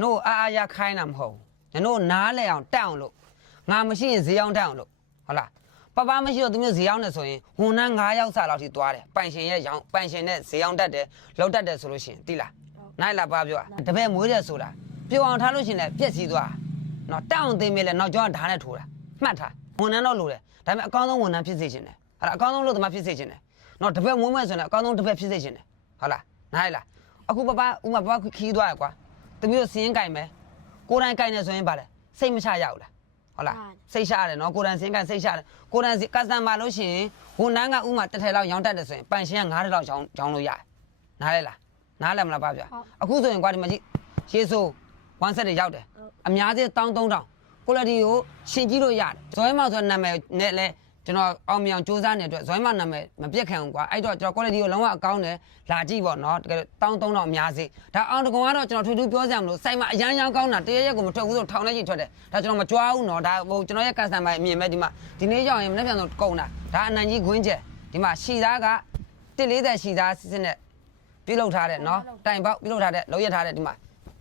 နို့အားရခိုင်းတာမဟုတ်နို့နားလဲအောင်တက်အောင်လို့ငါမရှိရင်ဈေးအောင်တက်အောင်လို့ဟုတ်လားပပမရှိတော့သူမျိုးဈေးအောင်နေဆိုရင်ဝန်ထမ်း9ယောက်စာလောက်ထိသွားတယ်ပိုင်ရှင်ရဲ့ရောင်းပိုင်ရှင်နဲ့ဈေးအောင်တက်တယ်လောက်တက်တယ်ဆိုလို့ရှိရင်တိလားနိုင်လားပါပြောတပည့်မွေးတယ်ဆိုတာပြောအောင်ထားလို့ရှိရင်လည်းပြက်စီးသွားနော်တက်အောင်သိမြဲလဲနောက်ကျောင်းကဓာတ်နဲ့ထိုးတာမှတ်ထားဝန်ထမ်းတော့လိုတယ်ဒါပေမဲ့အကောင်းဆုံးဝန်ထမ်းဖြစ်စေချင်တယ်အဲ့ဒါအကောင်းဆုံးလို့သမားဖြစ်စေချင်တယ်နော်တပည့်မွေးမဲ့ဆိုရင်အကောင်းဆုံးတပည့်ဖြစ်စေချင်တယ်ဟုတ်လားနိုင်လားအခုပပဥမာပပခီးသွားရကွာတမျိုးစင်းကင်မယ်ကိုယ်တိုင်ကင်နေဆိုရင်ဗါလဲစိတ်မချရဘူးလားဟုတ်လားစိတ်ချရတယ်နော်ကိုယ်တိုင်စင်းကင်စိတ်ချရတယ်ကိုယ်တိုင်ကစတန်မာလို့ရှိရင်ဝန်ထမ်းကဥမာတစ်ထည်လောက်ရောင်းတတ်တယ်ဆိုရင်ပိုင်ရှင်က9ထည်လောက်ရောင်းလို့ရတယ်နားလဲလားနားလဲမလားပါဗျာအခုဆိုရင်ကွာဒီမှာကြည့်ရှေးဆို1 set တွေရောက်တယ်အများကြီး13000 quality ကိုရှင်းကြည့်လို့ရတယ်ဇွဲမောင်ဆိုနာမည်နဲ့လဲကျွန်တော်အောင်မြောင်စူးစမ်းနေတဲ့အတွက်ဇွဲမောင်နာမည်မပြတ်ခံဘူးကွာအဲ့တော့ကျွန်တော် quality ကိုလုံးဝအကောင်းတယ်လာကြည့်ပေါ့နော်တကယ်13000အများကြီးဒါအောင်တကောင်ကတော့ကျွန်တော်ထူးထူးပြောစရာမလိုစိုက်မှာအရန်ရောင်းကောင်းတာတရရက်ကိုမထွက်ဘူးဆိုထောင်နဲ့ကြီးထွက်တယ်ဒါကျွန်တော်မကြွားဘူးနော်ဒါဟိုကျွန်တော်ရဲ့ customer အမြင်မဲ့ဒီမှာဒီနေ့ရောက်ရင်မနေ့ပြန်ဆိုကုန်တာဒါအနံကြီးခွင်းကျက်ဒီမှာရှီသားက140ရှီသားစစ်နဲ့ပြုတ်လောက်ထားတဲ့နော်တိုင်ပေါက်ပြုတ်လောက်ထားတဲ့လောက်ရထားတဲ့ဒီမှာ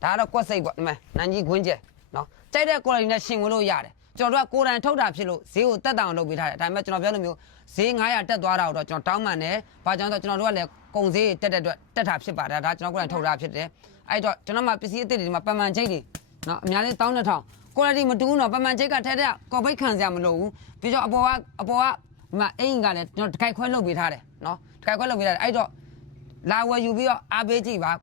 ဒါကတော့ကွက်စိတ်ပေါ့ဒီမှာနံကြီးခွင်းကျက်နော်ကြိုက်တဲ့ quality နဲ့ရှင်ဝင်လို့ရတယ်ကျွန်တော်တို့ကကိုယ်တိုင်ထုတ်တာဖြစ်လို့ဈေးကိုတက်တောင်လုပ်ပေးထားတယ်ဒါပေမဲ့ကျွန်တော်ပြောလို့မျိုးဈေး900တက်သွားတာတော့ကျွန်တော်တောင်းပန်တယ်ဘာကြောင့်လဲဆိုတော့ကျွန်တော်တို့ကလည်းကုန်ဈေးတက်တဲ့အတွက်တက်တာဖြစ်ပါတယ်ဒါကျွန်တော်ကိုယ်တိုင်ထုတ်တာဖြစ်တယ်အဲ့တော့ကျွန်တော်မှပစ္စည်းအသစ်တွေဒီမှာပန်ပန်ချိတ်တွေနော်အများကြီး12000 quality မတူဘူးနော်ပန်ပန်ချိတ်ကထဲတဲ့ကော်ပိတ်ခံစရာမလိုဘူးပြီးတော့အပေါ်ကဒီမှာအင်ကလည်းကျွန်တော်တခိုက်ခွဲလုပ်ပေးထားတယ်နော်တခိုက်ခွဲလုပ်ပေးထားတယ်အဲ့တော့လာဝယ်ယူပြီးတော့အားပေးကြည့်ပါ